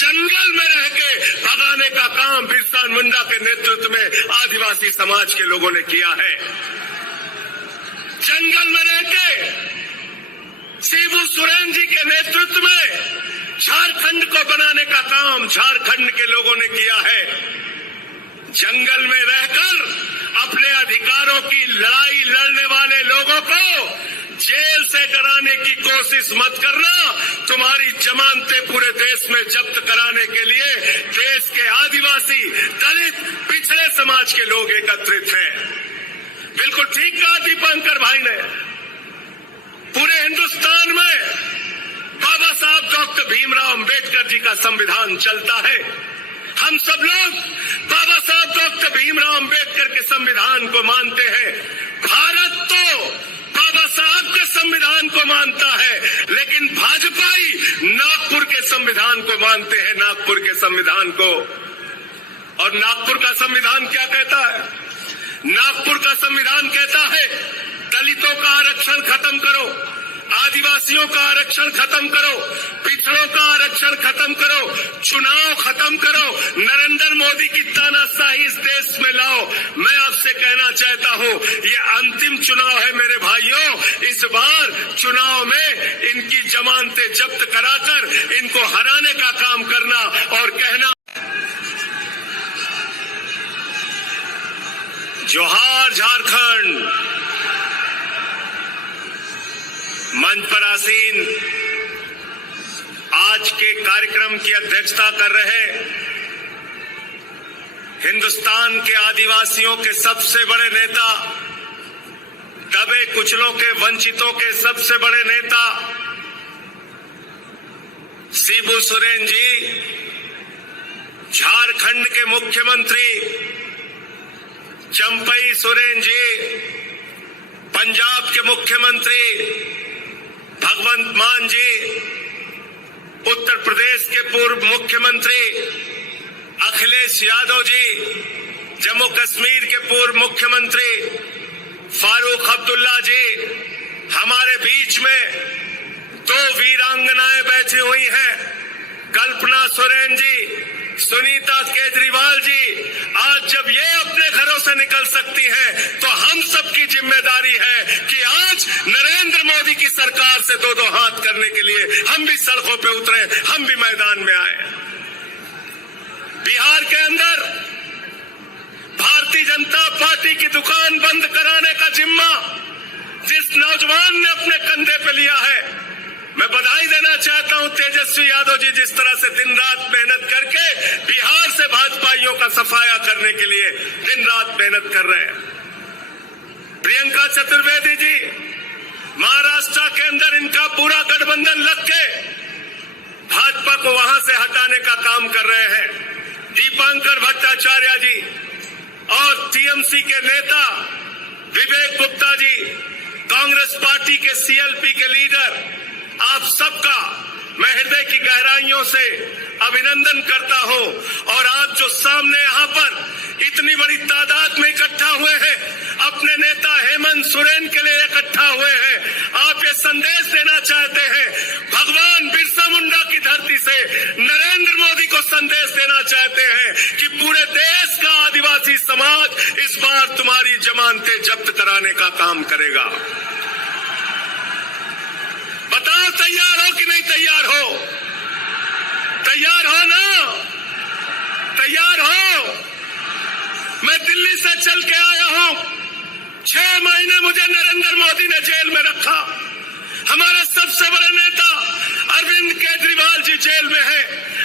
जंगल में रह के भगाने का काम बिरसा मुंडा के नेतृत्व में आदिवासी समाज के लोगों ने किया है। जंगल में रह के शिबू सोरेन जी के नेतृत्व में झारखंड को बनाने का काम झारखंड के लोगों ने किया है। जंगल में रहकर अपने अधिकारों की लड़ाई लड़ने वाले लोगों को जेल से डराने की कोशिश मत करना। तुम्हारी जमानतें पूरे देश में जब्त कराने के लिए देश के आदिवासी, दलित, पिछड़े समाज के लोग एकत्रित हैं। बिल्कुल ठीक कहा दीपांकर भाई ने। पूरे हिंदुस्तान में बाबा साहब डॉक्टर भीमराव अंबेडकर जी का संविधान चलता है। हम सब लोग बाबा साहब डॉक्टर भीमराव अंबेडकर के संविधान को मानते हैं। भारत तो बाबा साहब के संविधान को मानता है, लेकिन भाजपाई नागपुर के संविधान को मानते हैं, नागपुर के संविधान को। और नागपुर का संविधान क्या कहता है? नागपुर का संविधान कहता है दलितों का आरक्षण खत्म करो, आदिवासियों का आरक्षण खत्म करो, पिछड़ों का आरक्षण खत्म करो, चुनाव खत्म करो, नरेंद्र मोदी की तानाशाही इस देश में लाओ। मैं आपसे कहना चाहता हूं, ये अंतिम चुनाव है मेरे भाइयों। इस बार चुनाव में इनकी जमानतें जब्त कराकर इनको हराने का काम करना और कहना जोहार झारखंड। मंच पर आसीन आज के कार्यक्रम की अध्यक्षता कर रहे हिंदुस्तान के आदिवासियों के सबसे बड़े नेता, दबे कुचलों के, वंचितों के सबसे बड़े नेता शिबू सोरेन जी, झारखंड के मुख्यमंत्री चंपई सोरेन जी, पंजाब के मुख्यमंत्री भगवंत मान जी, उत्तर प्रदेश के पूर्व मुख्यमंत्री अखिलेश यादव जी, जम्मू कश्मीर के पूर्व मुख्यमंत्री फारूक अब्दुल्ला जी, हमारे बीच में दो वीरांगनाएं बैठी हुई हैं, कल्पना सोरेन जी, सुनीता केजरीवाल जी। आज जब ये अपने घरों से निकल सकती हैं, तो हम सबकी जिम्मेदारी है कि आज नरेंद्र मोदी की सरकार से दो दो हाथ करने के लिए हम भी सड़कों पे उतरे, हम भी मैदान में आए। बिहार के अंदर भारतीय जनता पार्टी की दुकान बंद कराने का जिम्मा जिस नौजवान ने अपने कंधे पे लिया है, मैं बधाई देना चाहता हूं तेजस्वी यादव जी, जिस तरह से दिन रात मेहनत करके बिहार से भाजपाइयों का सफाया करने के लिए दिन रात मेहनत कर रहे हैं। प्रियंका चतुर्वेदी जी महाराष्ट्र के अंदर इनका पूरा गठबंधन लग के भाजपा को वहां से हटाने का काम कर रहे हैं। दीपांकर भट्टाचार्य जी और टीएमसी के नेता विवेक गुप्ता जी, कांग्रेस पार्टी के सीएलपी के लीडर, आप सबका मैं हृदय की गहराइयों से अभिनंदन करता हूं। और आज जो सामने यहां पर इतनी बड़ी तादाद में इकट्ठा हुए हैं, अपने नेता हेमंत सोरेन के लिए इकट्ठा हुए हैं, आप ये संदेश देना चाहते हैं, भगवान बिरसा मुंडा की धरती से नरेंद्र मोदी को संदेश देना चाहते हैं कि पूरे देश का आदिवासी समाज इस बार तुम्हारी जमानतें जब्त कराने का काम करेगा। बताओ तैयार हो कि नहीं तैयार हो? तैयार हो ना? तैयार हो? मैं दिल्ली से चल के आया हूं। 6 महीने मुझे नरेंद्र मोदी ने जेल में रखा। हमारे सबसे बड़े नेता अरविंद केजरीवाल जी जेल में है,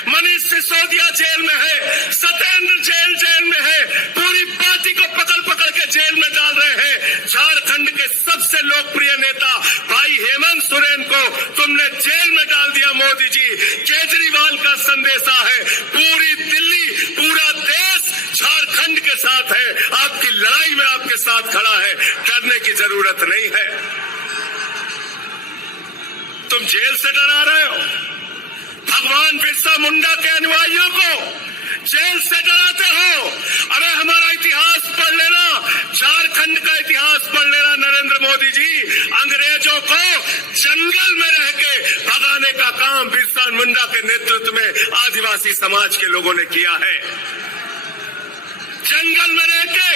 मनीष सिसोदिया जेल में है, सत्येंद्र जेल में है, पूरी पार्टी को पकड़ के जेल में डाल रहे हैं। झारखंड के सबसे लोकप्रिय नेता भाई हेमंत सोरेन को तुमने जेल में डाल दिया मोदी जी। केजरीवाल का संदेशा है, पूरी दिल्ली, पूरा देश झारखंड के साथ है, आपकी लड़ाई में आपके साथ खड़ा है, डरने की जरूरत नहीं है। तुम जेल से डरा रहे हो, भगवान बिरसा मुंडा के अनुयायियों को जेल से डराते हो। अरे हमारा इतिहास पढ़ लेना, झारखंड का इतिहास पढ़ लेना। नरेंद्र मोदी जी अंग्रेजों को जंगल में रह के भगाने का काम बिरसा मुंडा मुंडा के नेतृत्व में आदिवासी समाज के लोगों ने किया है। जंगल में रहकर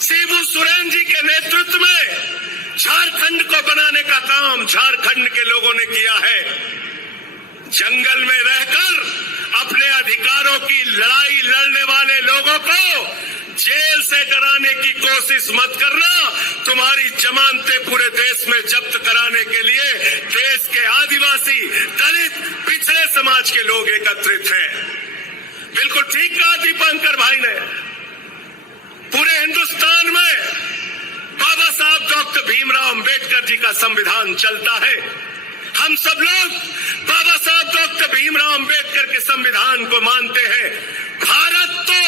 शिबू सोरेन जी के नेतृत्व में झारखंड को बनाने का काम झारखंड के लोगों ने किया है। जंगल में रहकर अपने अधिकारों की लड़ाई लड़ने वाले लोगों को जेल से डराने की कोशिश मत करना। तुम्हारी जमानतें पूरे देश में जब्त कराने के लिए देश के आदिवासी, दलित, पिछड़े समाज के लोग एकत्रित हैं। बिल्कुल ठीक कहा दीपांकर भाई ने। पूरे हिंदुस्तान में बाबा साहब डॉक्टर भीमराव अंबेडकर जी का संविधान चलता है। हम सब लोग बाबा साहब डॉक्टर भीमराव अंबेडकर के संविधान को मानते हैं। भारत तो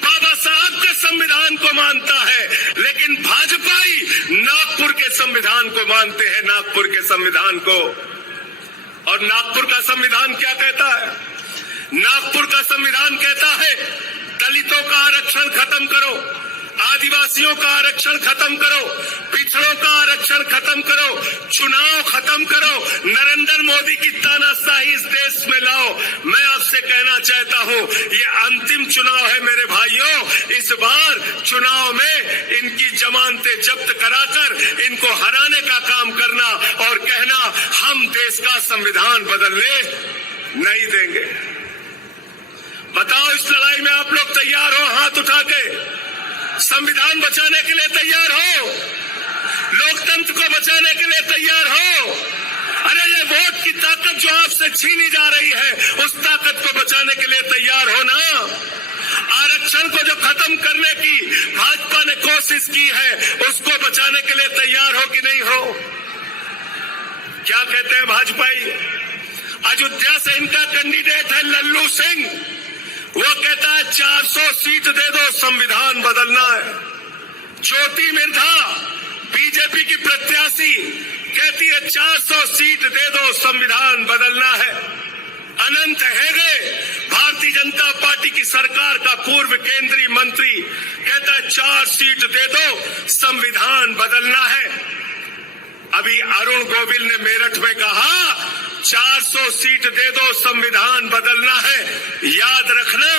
बाबा साहब के संविधान को मानता है, लेकिन भाजपाई नागपुर के संविधान को मानते हैं, नागपुर के संविधान को। और नागपुर का संविधान क्या कहता है? नागपुर का संविधान कहता है दलितों का आरक्षण खत्म करो, आदिवासियों का आरक्षण खत्म करो, पिछड़ों का आरक्षण खत्म करो, चुनाव खत्म करो, नरेंद्र मोदी की तानाशाही इस देश में लाओ। मैं आपसे कहना चाहता हूं, ये अंतिम चुनाव है मेरे भाइयों। इस बार चुनाव में इनकी जमानतें जब्त कराकर इनको हराने का काम करना और कहना हम देश का संविधान बदलने नहीं देंगे। बताओ, इस लड़ाई में आप लोग तैयार हो? हाथ उठा के संविधान बचाने के लिए तैयार हो? लोकतंत्र को बचाने के लिए तैयार हो? अरे ये वोट की ताकत जो आपसे छीनी जा रही है, उस ताकत को बचाने के लिए तैयार हो ना? आरक्षण को जो खत्म करने की भाजपा ने कोशिश की है, उसको बचाने के लिए तैयार हो कि नहीं हो? क्या कहते हैं भाजपाई? अयोध्या से इनका कैंडिडेट है लल्लू सिंह। वो कहता है 400 सीट दे दो, संविधान बदलना है। ज्योति मिर्धा बीजेपी की प्रत्याशी कहती है 400 सीट दे दो, संविधान बदलना है। अनंत हेगड़े भारतीय जनता पार्टी की सरकार का पूर्व केंद्रीय मंत्री कहता है 4 सीट दे दो, संविधान बदलना है। अभी अरुण गोविल ने मेरठ में कहा 400 सीट दे दो, संविधान बदलना है। याद रखना,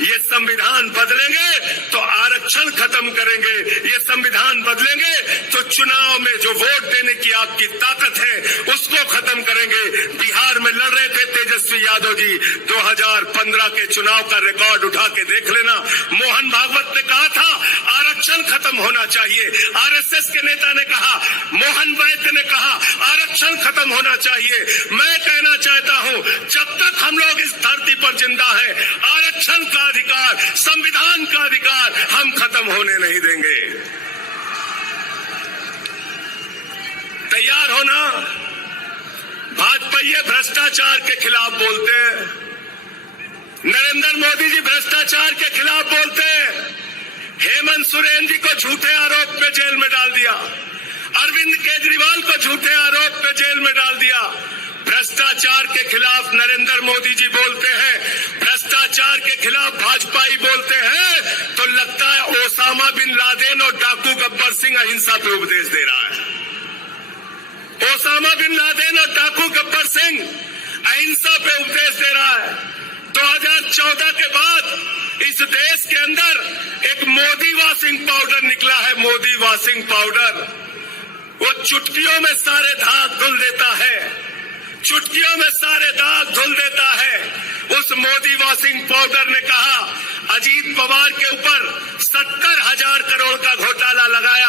ये संविधान बदलेंगे तो आरक्षण खत्म करेंगे, ये संविधान बदलेंगे तो चुनाव में जो वोट देने की आपकी ताकत है उसको खत्म करेंगे। बिहार में लड़ रहे थे तेजस्वी यादव जी, 2015 के चुनाव का रिकॉर्ड उठा के देख लेना। मोहन भागवत ने कहा था आरक्षण खत्म होना चाहिए, आरएसएस के नेता ने कहा, मोहन वैद्य ने कहा आरक्षण खत्म होना चाहिए। मैं कहना चाहता हूं, जब तक हम लोग इस धरती पर जिंदा हैं, आरक्षण का अधिकार, संविधान का अधिकार हम खत्म होने नहीं देंगे। तैयार हो ना? भाजपा ये भ्रष्टाचार के खिलाफ बोलते हैं, नरेंद्र मोदी जी भ्रष्टाचार के खिलाफ बोलते हैं। हेमंत सोरेन जी को झूठे आरोप में जेल में डाल दिया, अरविंद केजरीवाल को झूठे आरोप में जेल में डाल दिया। भ्रष्टाचार के खिलाफ नरेंद्र मोदी जी बोलते हैं, भ्रष्टाचार के खिलाफ भाजपाई बोलते हैं, तो लगता है ओसामा बिन लादेन और डाकू गब्बर सिंह अहिंसा पे उपदेश दे रहा है। ओसामा बिन लादेन और डाकू गब्बर सिंह अहिंसा पे उपदेश दे रहा है। 2014 के बाद इस देश के अंदर एक मोदी वॉशिंग पाउडर निकला है, मोदी वॉशिंग पाउडर। वो चुटकियों में सारे दाग धुल देता है, चुटकियों में सारे दाग धुल देता है। उस मोदी वॉशिंग पाउडर ने कहा अजीत पवार के ऊपर 70,000 करोड़ का घोटाला लगाया,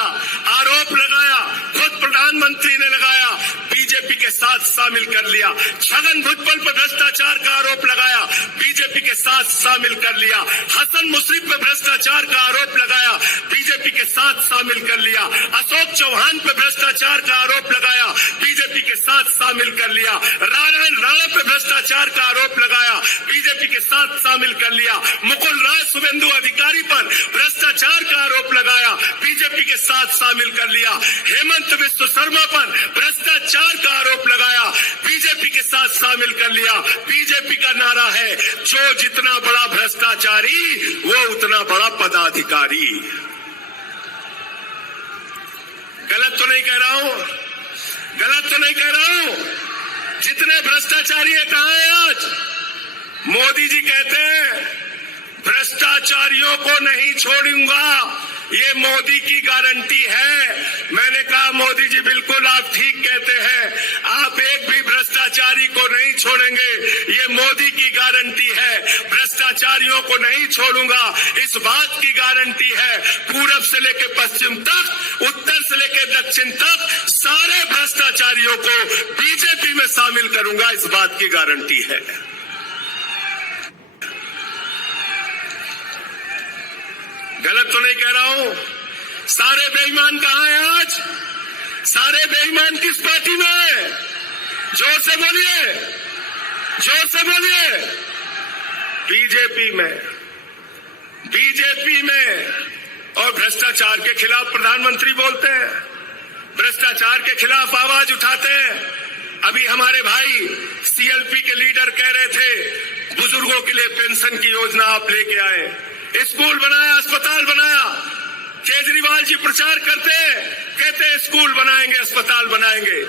आरोप लगाया, खुद प्रधानमंत्री ने लगाया, बीजेपी के साथ शामिल कर लिया। छगन भुजबल पर भ्रष्टाचार का आरोप लगाया, बीजेपी के साथ शामिल कर लिया। हसन मुश्रीफ पर भ्रष्टाचार का आरोप लगाया, बीजेपी के साथ शामिल कर लिया। अशोक चौहान पर भ्रष्टाचार का आरोप लगाया, बीजेपी के साथ शामिल कर लिया। नारायण राणा पर भ्रष्टाचार का आरोप लगाया, बीजेपी के साथ शामिल कर लिया। मुकुल राय शुभेंदु अधिकारी पर भ्रष्टाचार का आरोप लगाया, बीजेपी के साथ शामिल कर लिया। हेमंत बिस्व शर्मा पर भ्रष्टाचार का आरोप लगाया, बीजेपी के साथ शामिल कर लिया। बीजेपी का नारा है जो जितना बड़ा भ्रष्टाचारी वो उतना बड़ा पदाधिकारी। गलत तो नहीं कह रहा हूं, गलत तो नहीं कह रहा हूं। जितने भ्रष्टाचारी है कहां है आज? मोदी जी कहते हैं भ्रष्टाचारियों को नहीं छोड़ूंगा, ये मोदी की गारंटी है। मैंने कहा मोदी जी बिल्कुल आप ठीक कहते हैं, आप एक भी भ्रष्टाचारी को नहीं छोड़ेंगे, ये मोदी की गारंटी है। भ्रष्टाचारियों को नहीं छोड़ूंगा, इस बात की गारंटी है। पूरब से लेकर पश्चिम तक, उत्तर से लेकर दक्षिण तक सारे भ्रष्टाचारियों को बीजेपी में शामिल करूंगा, इस बात की गारंटी है। गलत तो नहीं कह रहा हूं? सारे बेईमान कहां हैं आज? सारे बेईमान किस पार्टी में है? जोर से बोलिए, जोर से बोलिए। बीजेपी में, बीजेपी में। और भ्रष्टाचार के खिलाफ प्रधानमंत्री बोलते हैं, भ्रष्टाचार के खिलाफ आवाज उठाते हैं। अभी हमारे भाई सीएलपी के लीडर कह रहे थे बुजुर्गों के लिए पेंशन की योजना आप लेके आए, स्कूल बनाया, अस्पताल बनाया। केजरीवाल जी प्रचार करते हैं, कहते हैं स्कूल बनाएंगे, अस्पताल बनाएंगे।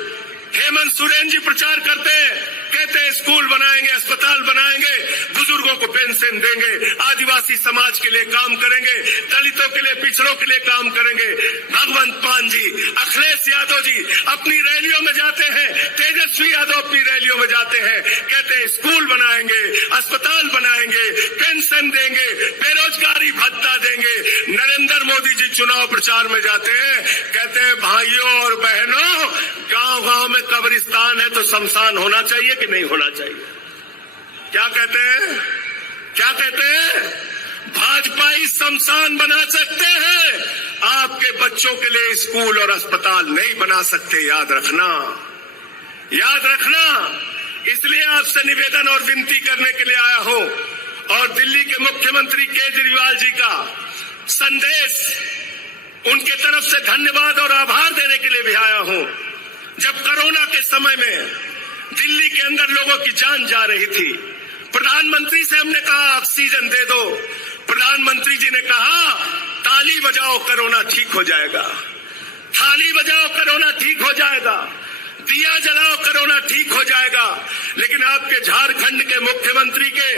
हेमंत सोरेन जी प्रचार करते हैं, कहते हैं स्कूल बनाएंगे, अस्पताल बनाएंगे, बुजुर्गों को पेंशन देंगे, आदिवासी समाज के लिए काम करेंगे, दलितों के लिए, पिछड़ों के लिए काम करेंगे। भगवंत मान जी, अखिलेश यादव जी अपनी रैलियों में जाते हैं, तेजस्वी यादव अपनी रैलियों में जाते हैं, कहते हैं स्कूल बनाएंगे, अस्पताल बनाएंगे, पेंशन देंगे, बेरोजगारी भत्ता देंगे। नरेंद्र मोदी जी चुनाव प्रचार में जाते हैं, कहते हैं भाइयों और बहनों, गांव गांव में कब्रिस्तान है तो शमशान होना चाहिए कि नहीं होना चाहिए? क्या कहते हैं? क्या कहते हैं? भाजपाई शमशान बना सकते हैं, आपके बच्चों के लिए स्कूल और अस्पताल नहीं बना सकते। याद रखना, याद रखना। इसलिए आपसे निवेदन और विनती करने के लिए आया हूं, और दिल्ली के मुख्यमंत्री केजरीवाल जी का संदेश, उनके तरफ से धन्यवाद और आभार देने के लिए भी आया हूं। जब कोरोना के समय में दिल्ली के अंदर लोगों की जान जा रही थी, प्रधानमंत्री से हमने कहा ऑक्सीजन दे दो, प्रधानमंत्री जी ने कहा ताली बजाओ कोरोना ठीक हो जाएगा, थाली बजाओ कोरोना ठीक हो जाएगा, दिया जलाओ कोरोना ठीक हो जाएगा। लेकिन आपके झारखंड के मुख्यमंत्री के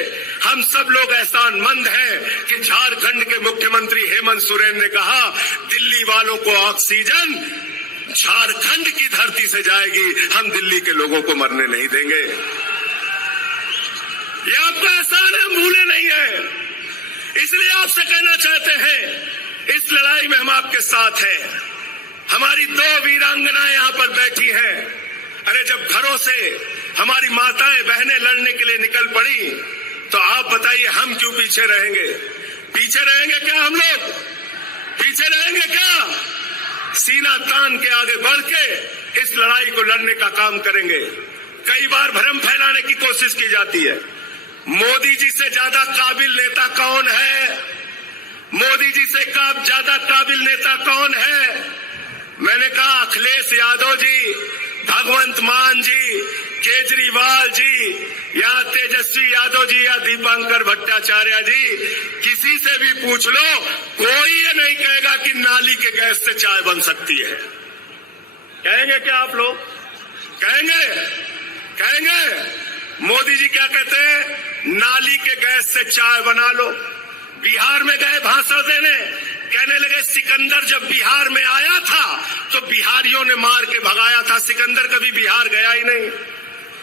हम सब लोग एहसानमंद हैं कि झारखंड के मुख्यमंत्री हेमंत सोरेन ने कहा दिल्ली वालों को ऑक्सीजन झारखंड की धरती से जाएगी, हम दिल्ली के लोगों को मरने नहीं देंगे। ये आपका एहसान है, हम भूले नहीं है। इसलिए आपसे कहना चाहते हैं इस लड़ाई में हम आपके साथ हैं। हमारी 2 वीरांगनाएं यहां पर बैठी हैं। अरे जब घरों से हमारी माताएं बहनें लड़ने के लिए निकल पड़ी, तो आप बताइए हम क्यों पीछे रहेंगे? पीछे रहेंगे क्या? हम लोग पीछे रहेंगे क्या? सीना तान के आगे बढ़ के इस लड़ाई को लड़ने का काम करेंगे। कई बार भ्रम फैलाने की कोशिश की जाती है, मोदी जी से ज्यादा काबिल नेता कौन है? मोदी जी से ज्यादा काबिल नेता कौन है? मैंने कहा अखिलेश यादव जी, भगवंत मान जी, केजरीवाल जी, या तेजस्वी यादव जी, या दीपांकर भट्टाचार्य जी, किसी से भी पूछ लो, कोई ये नहीं कहेगा कि नाली के गैस से चाय बन सकती है। कहेंगे क्या आप लोग? कहेंगे? कहेंगे? मोदी जी क्या कहते हैं? नाली के गैस से चाय बना लो। बिहार में गए भाषण देने, कहने लगे सिकंदर जब बिहार में आया था तो बिहारियों ने मार के भगाया था, सिकंदर कभी बिहार गया ही नहीं,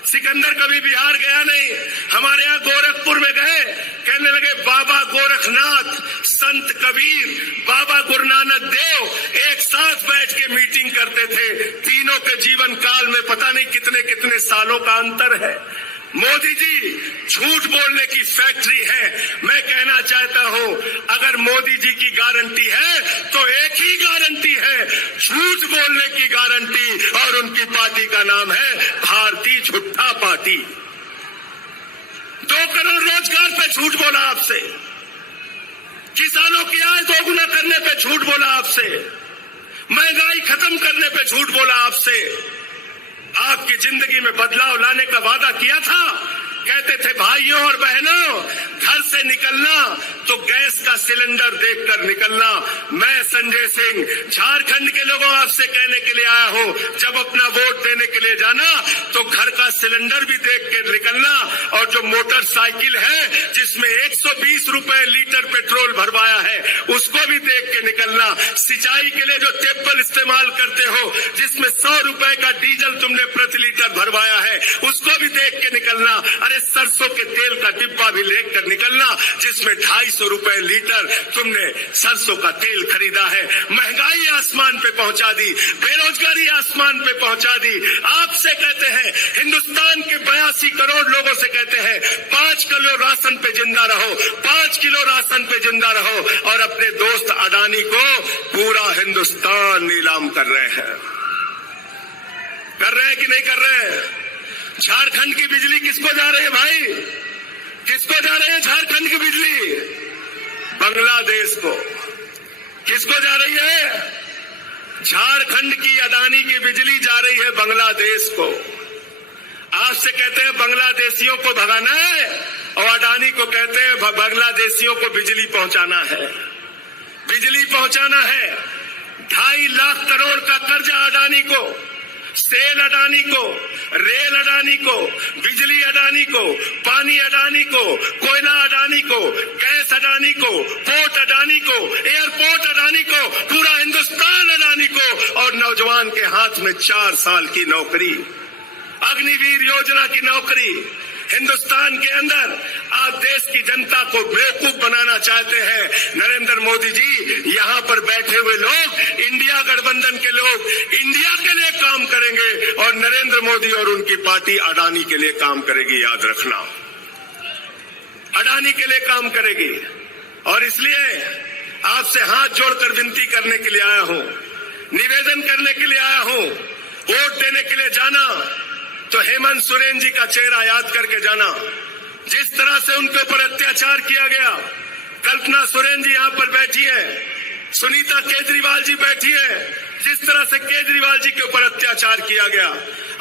सिकंदर कभी बिहार गया नहीं। हमारे यहाँ गोरखपुर में गए, कहने लगे बाबा गोरखनाथ, संत कबीर, बाबा गुरु नानक देव एक साथ बैठ के मीटिंग करते थे। तीनों के जीवन काल में पता नहीं कितने कितने सालों का अंतर है। मोदी जी झूठ बोलने की फैक्ट्री है। मैं कहना चाहता हूं, अगर मोदी जी की गारंटी है तो एक ही गारंटी है, झूठ बोलने की गारंटी, और उनकी पार्टी का नाम है भारतीय झूठा पार्टी। 2 करोड़ रोजगार पे झूठ बोला आपसे, किसानों की आय दोगुना करने पे झूठ बोला आपसे, महंगाई खत्म करने पे झूठ बोला आपसे, आपकी जिंदगी में बदलाव लाने का वादा किया था। कहते थे भाइयों और बहनों, घर से से निकलना तो गैस का सिलेंडर देखकर निकलना। मैं संजय सिंह झारखंड के लोगों आपसे कहने के लिए आया हूं, जब अपना वोट देने के लिए जाना तो घर का सिलेंडर भी देख के निकलना, और जो मोटरसाइकिल है जिसमें 120 रुपए लीटर पेट्रोल भरवाया है उसको भी देख के निकलना। सिंचाई के लिए जो टेबल इस्तेमाल करते हो जिसमें 100 रुपए का डीजल तुमने प्रति लीटर भरवाया है उसको भी देख के निकलना। अरे सरसों के तेल का डिब्बा भी लेकर निकलना जिसमें 250 रुपए लीटर तुमने सरसों का तेल खरीदा है। महंगाई आसमान पे पहुंचा दी, बेरोजगारी आसमान पे पहुंचा दी। आपसे कहते हैं, हिंदुस्तान के 82 करोड़ लोगों से कहते हैं 5 किलो राशन पे जिंदा रहो, 5 किलो राशन पे जिंदा रहो, और अपने दोस्त अडानी को पूरा हिंदुस्तान नीलाम कर रहे हैं। कर रहे हैं कि नहीं कर रहे हैं? झारखंड की बिजली किसको जा रही है भाई? किसको जा रही है झारखंड की बिजली? बांग्लादेश को। किसको जा रही है? झारखंड की अडानी की बिजली जा रही है बांग्लादेश को। आपसे कहते हैं बांग्लादेशियों को भगाना है, और अडानी को कहते हैं बांग्लादेशियों को बिजली पहुंचाना है। बिजली पहुंचाना है। 2.5 लाख करोड़ का कर्जा अडानी को, सेल अडानी को, रेल अडानी को, बिजली अडानी को, पानी अडानी को, कोयला अडानी को, गैस अडानी को, पोर्ट अडानी को, एयरपोर्ट अडानी को, पूरा हिंदुस्तान अडानी को, और नौजवान के हाथ में 4 साल की नौकरी, अग्निवीर योजना की नौकरी। हिंदुस्तान के अंदर आप देश की जनता को बेवकूफ बनाना चाहते हैं। नरेंद्र मोदी जी, यहाँ पर बैठे हुए लोग, इंडिया गठबंधन के लोग इंडिया के लिए काम करेंगे, और नरेंद्र मोदी और उनकी पार्टी अडानी के लिए काम करेगी। याद रखना, अडानी के लिए काम करेगी। और इसलिए आपसे हाथ जोड़कर विनती करने के लिए आया हूं, निवेदन करने के लिए आया हूं। वोट देने के लिए जाना तो हेमंत सोरेन जी का चेहरा याद करके जाना। जिस तरह से उनके ऊपर अत्याचार किया गया, कल्पना सोरेन जी यहाँ पर बैठी है, सुनीता केजरीवाल जी बैठी है, जिस तरह से केजरीवाल जी के ऊपर अत्याचार किया गया,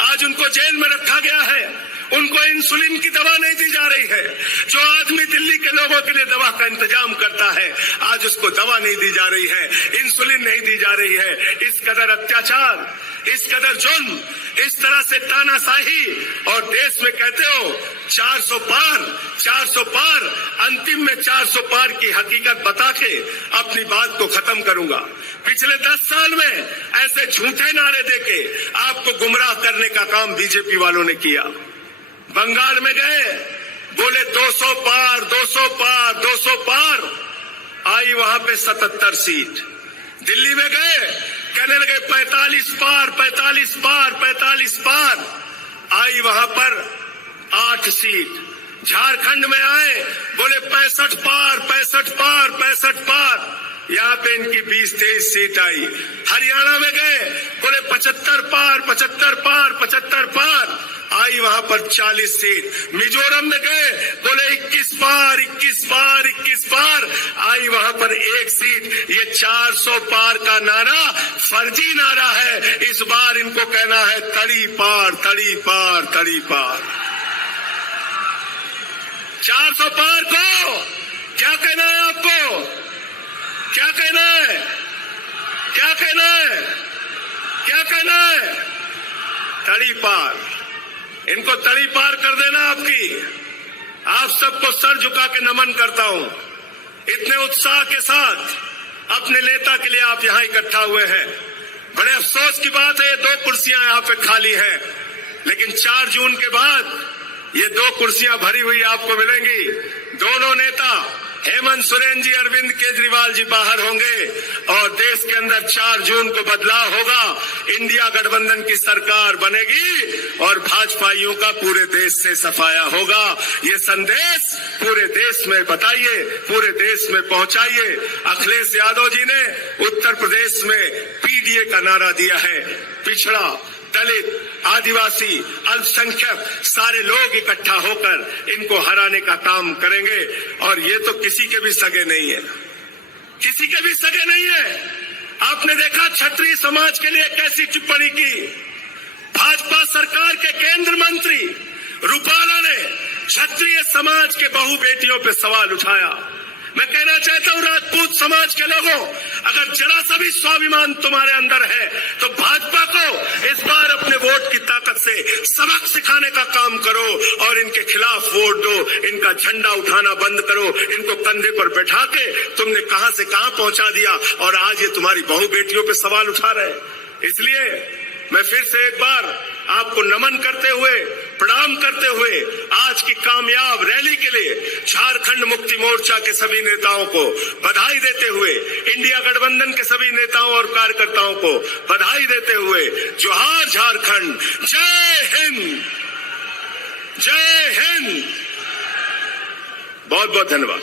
आज उनको जेल में रखा गया है। उनको इंसुलिन की दवा नहीं दी जा रही है। जो आदमी दिल्ली के लोगों के लिए दवा का इंतजाम करता है, आज उसको दवा नहीं दी जा रही है, इंसुलिन नहीं दी जा रही है। इस कदर अत्याचार, इस कदर जुल्म, इस तरह से तानाशाही, और देश में कहते हो 400 पार, 400 पार, अंतिम में 400 पार की हकीकत बता के अपनी बात को खत्म करूंगा। पिछले 10 साल में ऐसे झूठे नारे देके आपको गुमराह करने का काम बीजेपी वालों ने किया। बंगाल में गए, बोले 200 पार, 200 पार, 200 पार, आई वहां पे 77 सीट। दिल्ली में गए, कहने लगे 45 पार, 45 पार, 45 पार, आई वहां पर 8 सीट। झारखंड में आए, बोले 65 पार, 65 पार, 65 पार, यहाँ पे इनकी 20-23 सीट आई। हरियाणा में गए, बोले 75 पार, 75 पार, 75 पार, आई वहां पर 40 सीट। मिजोरम में गए, बोले 21 पार, 21 पार, 21 पार, आई वहां पर 1 सीट। ये 400 पार का नारा फर्जी नारा है। इस बार इनको कहना है तड़ी पार, तड़ी पार, तड़ी पार। 400 पार को क्या कहना है आपको? क्या कहना है? क्या कहना है? क्या कहना है? तड़ी पार। इनको तड़ी पार कर देना आपकी। आप सबको सर झुका के नमन करता हूं। इतने उत्साह के साथ अपने नेता के लिए आप यहां इकट्ठा हुए हैं। बड़े अफसोस की बात है, ये 2 कुर्सियां यहां पे खाली हैं, लेकिन 4 जून के बाद ये 2 कुर्सियां भरी हुई आपको मिलेंगी। दोनों नेता हेमंत सोरेन जी, अरविंद केजरीवाल जी बाहर होंगे, और देश के अंदर 4 जून को बदलाव होगा। इंडिया गठबंधन की सरकार बनेगी, और भाजपाइयों का पूरे देश से सफाया होगा। ये संदेश पूरे देश में बताइए, पूरे देश में पहुंचाइए। अखिलेश यादव जी ने उत्तर प्रदेश में पीडीए का नारा दिया है। पिछड़ा, दलित, आदिवासी, अल्पसंख्यक सारे लोग इकट्ठा होकर इनको हराने का काम करेंगे। और ये तो किसी के भी सगे नहीं है, किसी के भी सगे नहीं है। आपने देखा क्षत्रिय समाज के लिए कैसी टिप्पणी की। भाजपा सरकार के केंद्र मंत्री रूपाला ने क्षत्रिय समाज के बहु बेटियों पे सवाल उठाया। मैं कहना चाहता हूं राजपूत समाज के लोगों, अगर जरा सा भी स्वाभिमान तुम्हारे अंदर है तो भाजपा को इस बार अपने वोट की ताकत से सबक सिखाने का काम करो और इनके खिलाफ वोट दो। इनका झंडा उठाना बंद करो। इनको कंधे पर बैठा के तुमने कहां से कहां पहुंचा दिया और आज ये तुम्हारी बहु बेटियों पे सवाल उठा रहे हैं। इसलिए मैं फिर से एक बार आपको नमन करते हुए, प्रणाम करते हुए आज की कामयाब रैली के लिए झारखंड मुक्ति मोर्चा के सभी नेताओं को बधाई देते हुए, इंडिया गठबंधन के सभी नेताओं और कार्यकर्ताओं को बधाई देते हुए जोहार झारखंड, जय हिंद, जय हिंद। बहुत बहुत धन्यवाद।